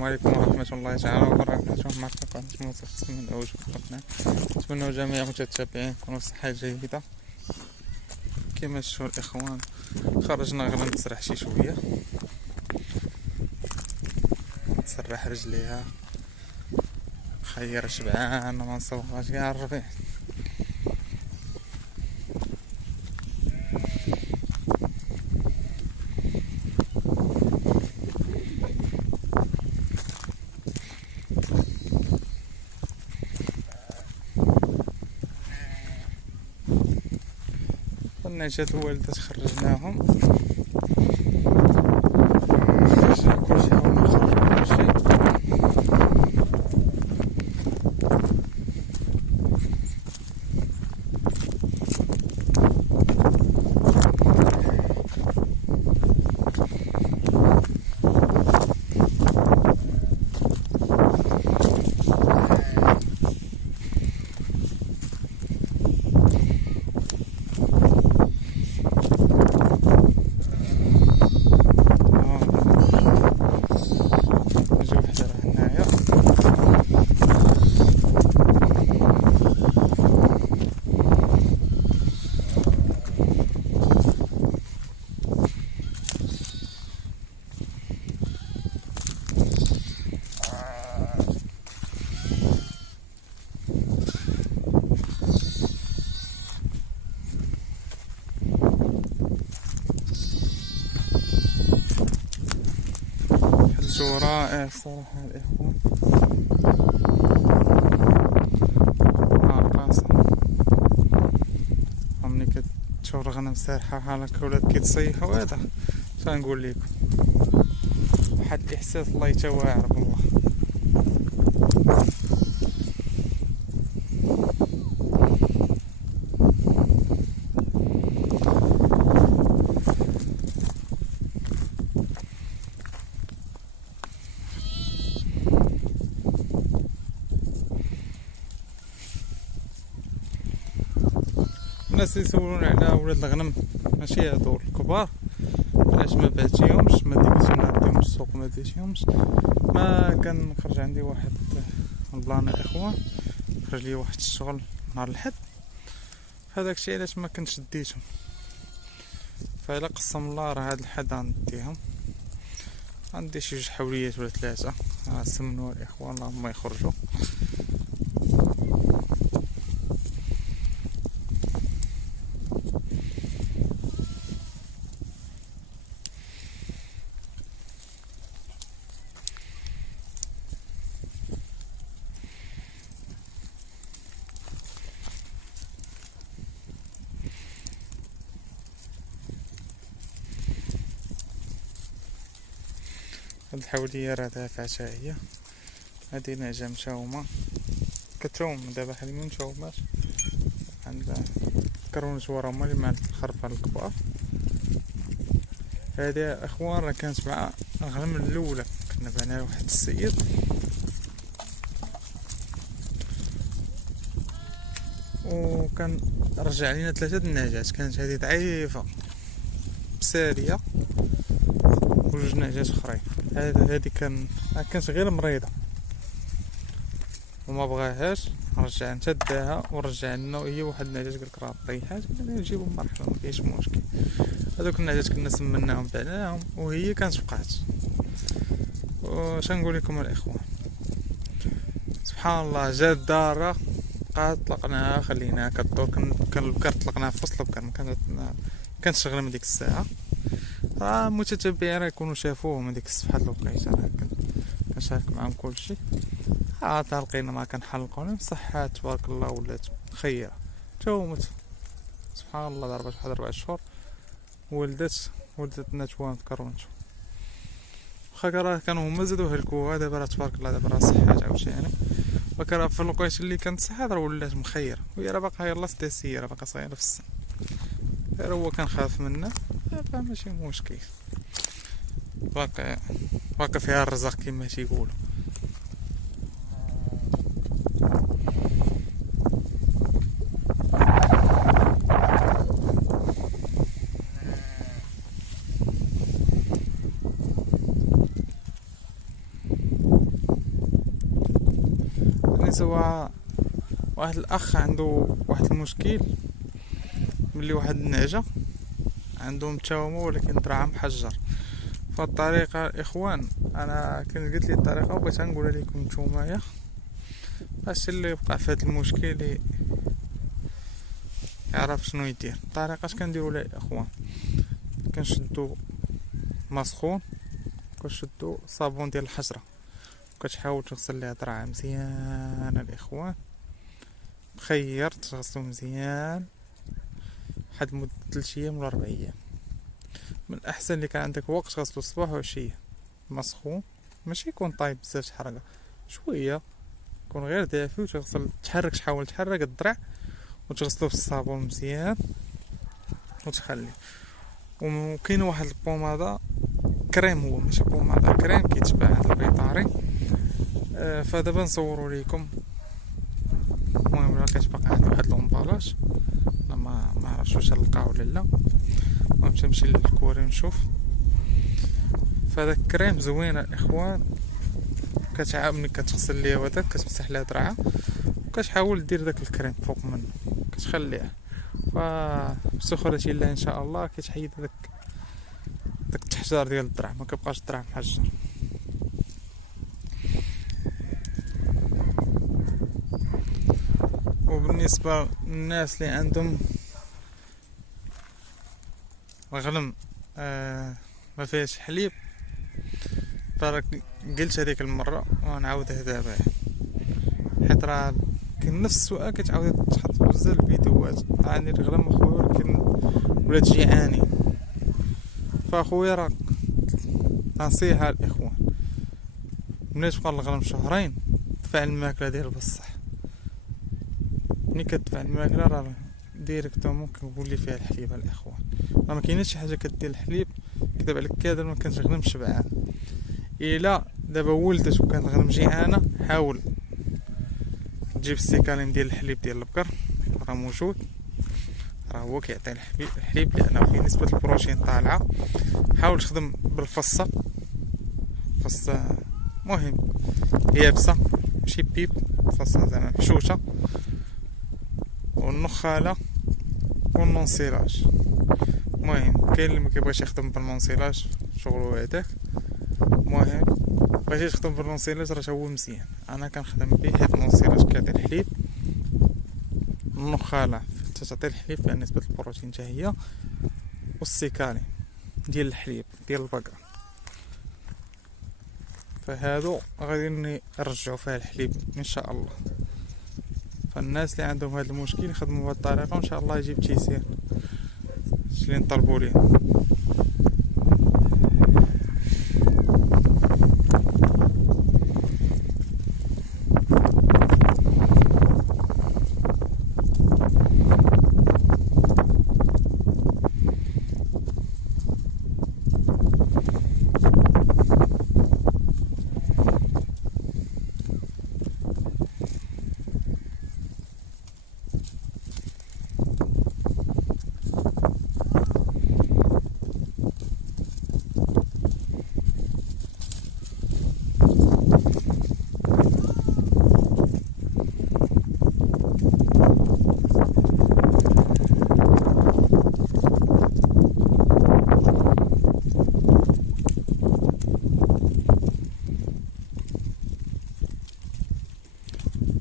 السلام عليكم ورحمة الله تعالى وبركاته. معكم قناة متخصص من أوجه القناة. نتمنى جميع المتتبعين يكونوا بصحة جيدة. كما تشوفوا الإخوان، خرجنا غير نتسرح شي شوية، نتسرح رجليها خير شبعان ما نصوغاش كاع الربيع. النجاة الوالدات خرجناهم، خرجنا كلشي هما خرجوا كلشي. الجو رائع الصراحة الإخوان، قاصة ملي كتشوف الغنم سارحة هاكا ولاد كيتصيحو، هذا شنقول لكم، واحد الإحساس الله يتواعر بالله. الناس يسولون على ولاد الغنم، ماشي هادو الكبار، علاش ما بعتيهمش، ما ديتيهم السوق، ما ديتيهمش. ما كان خرج عندي واحد البلان الاخوان، خرج لي واحد الشغل نهار الحد، هذاك الشيء علاش ما كنتش ديتهم. فإلا قسم الله راه هاد الحد غنديهم، عندي شي 2 حوليات ولا 3 سمنوا الاخوان اللهم يخرجوا. هاد الحولية راه دافعتها هي، هادي نعجة مشاومة كتوم دابا حاليا مشاومات عند كرونت ورا هما لي مع الخرفان الكبار. هادي اخوان راه كانت مع الغنم الاولى، كنا بعناها لواحد السيد وكان رجع لينا 3 النعجات، كانت هادي ضعيفة بسارية و2 نعجات اخرين. هادي كانت غير مريضة وما بغاهاش، رجع نتداها ورجع لنا، وهي واحد النعجات قالك راه طيحات، قلنا نجيبو مرحبا مكاينش مشكل. هادوك النعجات كنا سمناهم بعناهم وهي كانت بقات. واش نقول لكم الاخوان، سبحان الله جات دارة بقات، طلقناها خليناها كدور. كان البكر طلقناها في وسط البكر، ما كانت شغله من ديك الساعه. متتبعين راه يكونوا شافوه من ديك الصفحه الوقيته، راه كنشارك معاهم كلشي. لقينا ما كنحلقوهم، بصح تبارك الله ولات خيره تومت سبحان الله. ضربت واحد 4 شهور ولدت نتوان كرونتو، واخا راه كانوا هما زادو هلكوها، دابا راه تبارك الله دابا راه صحات عاوتاني. وكان في الوقيته اللي كانت صحات راه ولات مخيره، وهي راه باقا يلاه ستاسيه، راه باقا صغيره في السن، غير هو كنخاف منها. دابا ماشي مشكل، باقي فيها الرزق كما تيقولوا. سميتو واحد الاخ عنده واحد المشكل، ملي واحد النعجة عندهم متشاومة ولكن دراعها محجر. فالطريقة الاخوان انا كنت قلت لي الطريقة وبغيت نقولها لكم نتومايا باش اللي وقع في هذا المشكل يعرف شنو يدير. الطريقة اش كنديروا لها الاخوان، كنشدو ما سخون، كنشدو صابون ديال الحجرة، كتحاول تغسل ليها دراعها مزيان الاخوان، خير تغسلو مزيان واحد مدة 3 ايام ولا 4 ايام. من الاحسن اللي كان عندك وقت غسلو الصباح وعشية ما سخون، ماشي يكون طايب بزاف تحرقه شويه، يكون غير دافي وتغسل تحاول تحرك الضرع وتغسلو بالصابون مزيان وتخليه. وكاين واحد البوماده كريم، هو ماشي بوماده كريم كيتباع عند البيطاري. فدابا نصوروا ليكم. المهم راه كتبقى عندي واحد لومبالاج، انا ما عرفتش واش نلقاه ولا لا. المهم تمشي للكوري نشوف. فهذاك الكريم زوين الاخوان، كتعاود ملي كتغسل ليها وداك كتمسح لها دراعها وكتحاول دير داك الكريم فوق منه كتخليه. بسخرة الله ان شاء الله كتحيد داك التحجار ديال الدراع، ما كيبقاش الدراع محجر. وبالنسبه للناس اللي عندهم غلم ما فيهاش حليب، راك قلت هذيك المره ونعاودها دابا، حيت راه كاين نفس السؤال كتعاود تحط في بزاف الفيديوهات. عندي الغلام اخويا ولكن ولات جيعاني. فاخويا راه نصيحه الاخوان، ملي تبقى الغلام شهرين دفع الماكله ديال بصح. ملي كتدفع الماكله راه ديريكتومون كنولي فيها الحليب الاخوان. راه ما كاينش شي حاجه كدير الحليب كذب عليك كادر ما كانش غنم شبعان. الا دابا ولدت وكان غنم جيعانه حاول تجيب السيكالين ديال الحليب ديال البقر، راه موجود، راه هو كيعطي الحليب لانه فيه نسبه البروتين طالعه. حاول تخدم بالفصه، فصه مهم يابسه ماشي بيب، فصه زعما مشوشه، والنخاله والنونسيلاج. المهم كاين اللي ما كيبغيش يخدم بالنونسيلاج شغلو هذاك. المهم بغيتي تخدم بالنونسيلاج راه هو مزيان، انا كنخدم به حيت النونسيلاج كيعطي الحليب، النخاله تعطي الحليب فيها نسبه البروتين حتى هي، والسيكالين ديال الحليب ديال البقره. فهادو غادي نرجعوا فيها الحليب ان شاء الله. فالناس اللي عندهم هذا المشكل يخدموا بهذه الطريقه وان شاء الله يجيب تيسير اللي نطلبوا ليه.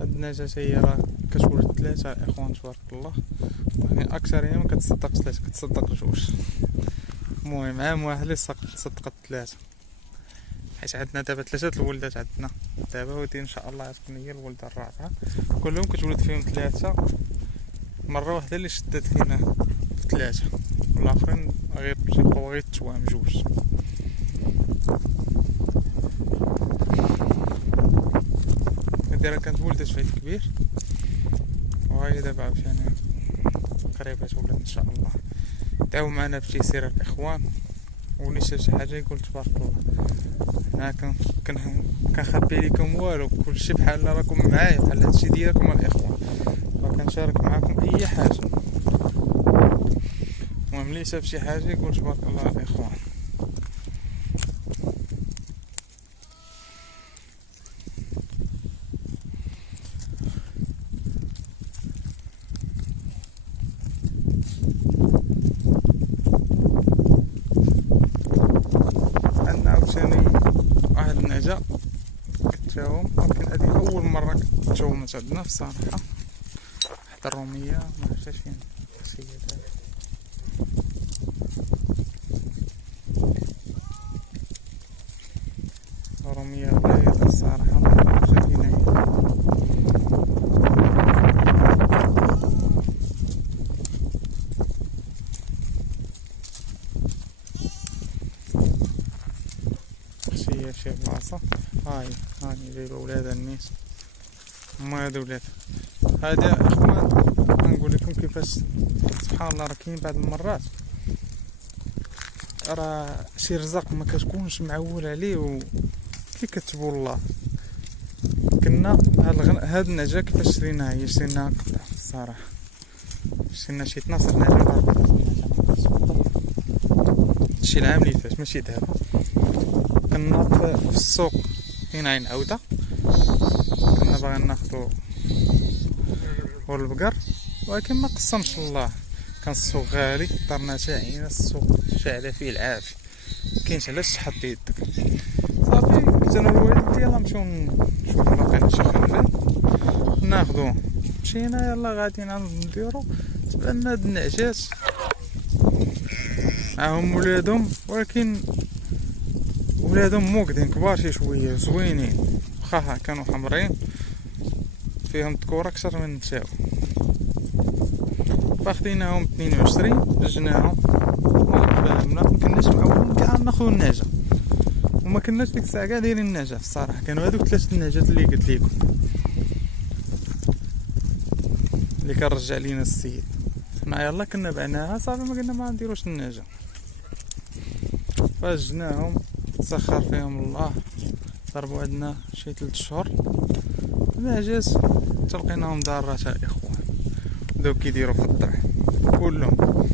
النجاة هي راه كتولد 3 الاخوان تبارك الله، يعني اكثر هي ما كتصدقش 3 كتصدق 2. المهم عام واحد اللي صدقت 3، حيت عندنا دابا 3 الولدات عندنا دابا، ودي ان شاء الله غتكون هي الولده الرابعه. كلهم كتولد فيهم 3 مره واحده اللي شدت فينا 3، والاخرين غير تيبقاو غير التوام 2. راه كانت ولدت في عيد كبير وهاي دابا عاوتاني قريبة تولد ان شاء الله. دعوا معنا بتيسير الاخوان، واللي شاف شي حاجه يقول تبارك الله. انا كنخبي لكم والو، كلشي بحال راكم معايا، بحال هادشي ديالكم الاخوان، كنشارك معاكم اي حاجه. المهم اللي شاف شي حاجه يقول تبارك الله الاخوان. جاهم، ولكن هذه اول مره تجاومت عندنا في الصراحه. حتى الروميه ما عرفتش فين هي دابا. الروميه بايضه الصراحه ما عرفتش فين هي. هي في شي بلاصة. هاني جايبة ولادها النيس، هما هادو ولاد. هادي اخوان نقول لكم كيفاش سبحان الله، راه كاين بعض المرات راه شي رزق ما كتكونش معول عليه وكي كتبوا الله. كنا هاد النجاة كيفاش شريناها، هي شريناها قطع الصراحة، شرينا شي 12 نجاة ولا 14 نجاة شي العام اللي فات ماشي دابا. كنا في السوق فين عين عودة، كنا باغيين ناخدو والبقر، ولكن ما قسمش الله، كان السوق غالي، دارنا شاعينة السوق شاعلة فيه العافية، مكاينش علاش تحط يدك. صافي قلت انا والوالد يلا نمشيو نشوفو لقينا شي خلال ناخدوه. مشينا يلا غاديين نديرو، تبعنا هاد النعجات معاهم ولادهم، ولكن ولادهم موقدين كبار شي شويه زوينين، واخا كانوا حمرين فيهم تكورة اكثر من النساء. فاخديناهم 22 جناهم، فهمنا مكناش معولين كاع ناخدو النعجة، وما كناش ديك الساعة كاع دايرين النعجة في الصراحة. كانوا هادوك 3 النعجات اللي قلت لكم اللي كان رجع لينا السيد. حنا يلا كنا بعناها صافي، ما قلنا ما نديروش النعجة. فجناهم سخر فيهم الله، ضربوا عندنا شي 3 شهور النعجات، تلقيناهم دارات الاخوان، بداو كيديروا في الضع كلهم،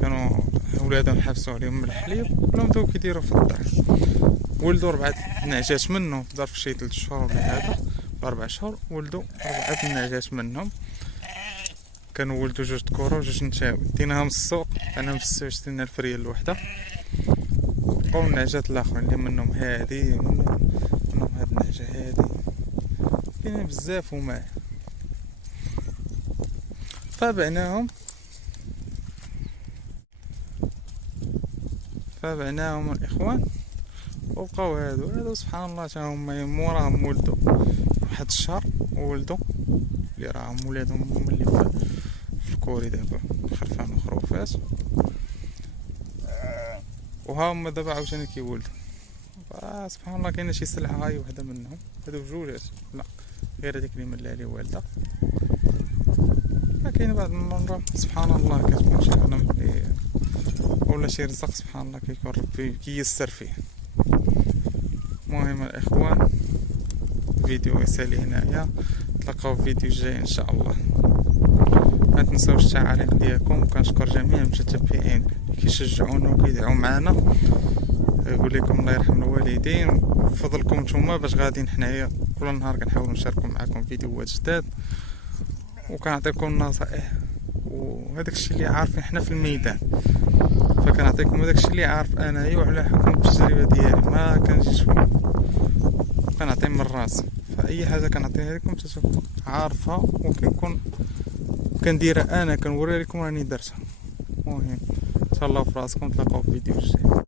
كانوا ولادهم حبسوا عليهم من الحليب كلهم بداو كيديروا في الضع. ولدوا 4 نعجات منهم في ظرف شي 3 شهور ولا هذا ولا 4 شهور، ولدوا 4 نعجات منهم. كانوا ولدوا 2 كورة و2 نتاوي، ديناهم السوق، انا مسيو شرينا الفرية الوحدة، بقاو النعجات الاخرين اللي منهم هادي منهم هاد النعجة هادي، كاينين بزاف وما. فبعناهم الاخوان، وبقاو هادو سبحان الله تا هما موراهم ولدوا 1 الشهر، وولدوا اللي راهم ولادهم ملي في الكوري دابا خرفان وخروفات، وها هما دابا عاوتاني كيولدوا. سبحان الله كاينه شي سلعه هاي وحده منهم، هادو بجوجات لا غير هذيك اللي ملا لي والده. كاين بعض المرات سبحان الله كتكون شي غنم ولا شي رزق سبحان الله كيكون ربي كييسر فيه. المهم الاخوان فيديو يسالي هنايا، نتلاقاو في فيديو جاي ان شاء الله. ما تنساوش التعاليق ديالكم، كنشكر جميع المتتبعين اللي كيشجعونا وكيدعوا معنا. يقول لكم الله يرحم الوالدين، وفضلكم نتوما باش غاديين حنايا كل نهار كنحاولوا نشاركوا معكم فيديوهات جداد، وكنعطيكم نصائح وهذاك الشيء اللي عارفين حنا في الميدان. فكنعطيكم هذاك الشيء اللي عارف انايا وعلى حكم التجربه ديالي، ما كنجيش كنعطي من راسي. فاي حاجه كنعطيها لكم تكون عارفها، وكنكون كنديرها انا كنوري لكم راني درتها. المهم تهلاو في راسكم، تلاقاو في فيديو جاي.